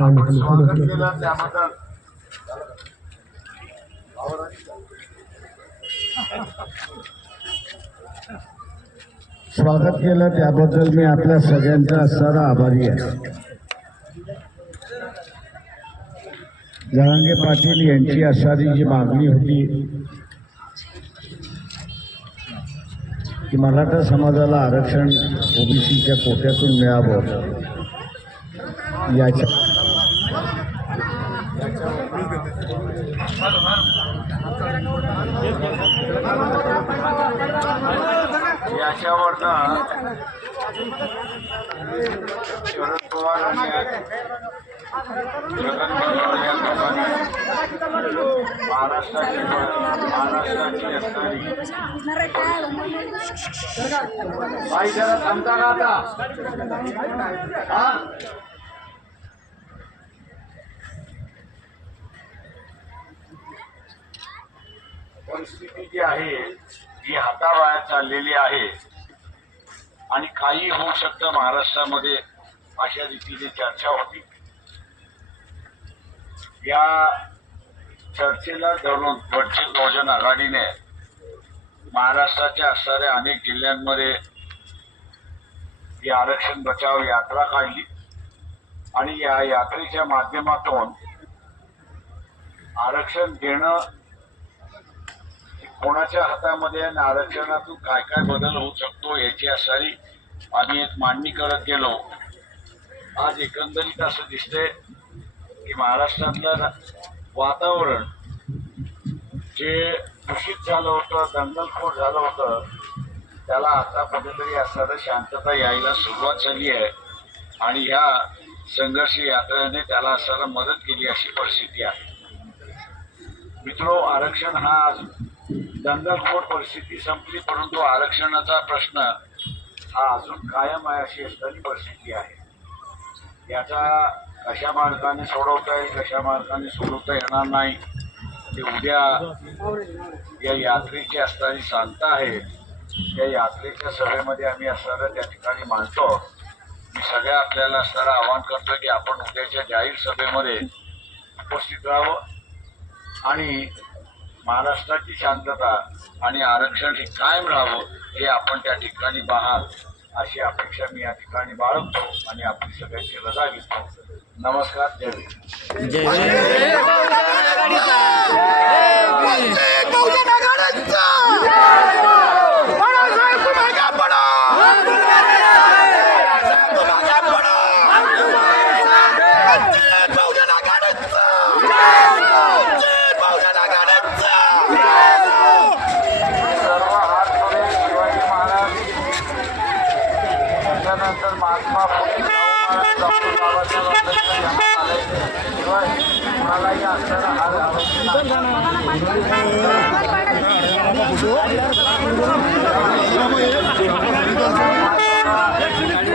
स्वागत केलं त्याबद्दल स्वागत केलं त्याबद्दल मी आपल्या सगळ्यांचा सारा आभारी आहे. जरांगे पाटील यांची असणारी जी मागणी होती की मराठा समाजाला आरक्षण ओबीसीच्या कोट्यातून मिळावं याच्या याच्यावरनं शरद पवार आणि जगन भुजबळ या लोकांनी महाराष्ट्राची महाराष्ट्राची असणारी भाई जरा थांबता का आता? परिस्थिती जी आहे ती हाताबाहेर चाललेली आहे आणि काही होऊ शकतं महाराष्ट्रामध्ये अशा रीतीने चर्चा होती. या चर्चेला धरून वंचित बहुजन आघाडीने महाराष्ट्राच्या असणाऱ्या अनेक जिल्ह्यांमध्ये ही आरक्षण बचाव यात्रा काढली. आणि या यात्रेच्या माध्यमातून आरक्षण देणं कोणाच्या हातामध्ये आणि आरक्षणातून काय काय बदल होऊ शकतो याची असावी आम्ही एक मांडणी करत गेलो. आज एकंदरीत असं दिसतंय की महाराष्ट्रातलं वातावरण जे दूषित झालं होतं दंगलखोर झालं होतं त्याला आता कुठेतरी असणारं शांतता यायला सुरुवात झाली आहे. आणि ह्या संघर्ष यात्रेने त्याला असणारा मदत केली अशी परिस्थिती आहे. मित्रो आरक्षण हा आज दंगलखोर परिस्थिती संपली परंतु आरक्षणाचा प्रश्न हा अजून कायम आहे अशी असणारी परिस्थिती आहे. याचा कशा मार्गाने सोडवता येईल कशा मार्गाने सोडवता येणार नाही ते उद्या या यात्रेची असणारी सांगता आहे. या यात्रेच्या सभेमध्ये आम्ही असणारं त्या ठिकाणी मांडतो मी सगळ्या आपल्याला असणारं आवाहन करतो की आपण उद्याच्या जाहीर सभेमध्ये उपस्थित राहावं आणि महाराष्ट्राची शांतता आणि आरक्षण हे कायम राहावं हे आपण त्या ठिकाणी पाहाल अशी अपेक्षा मी या ठिकाणी बाळगतो आणि आपली सगळ्यांची रजा घेतो. नमस्कार जय भीम त्याच्यानंतर महात्मा पनीर જેના અંદર મહાત્મા ફૂલે મહારાજ ડૉક્ટર બાબાસાહેબ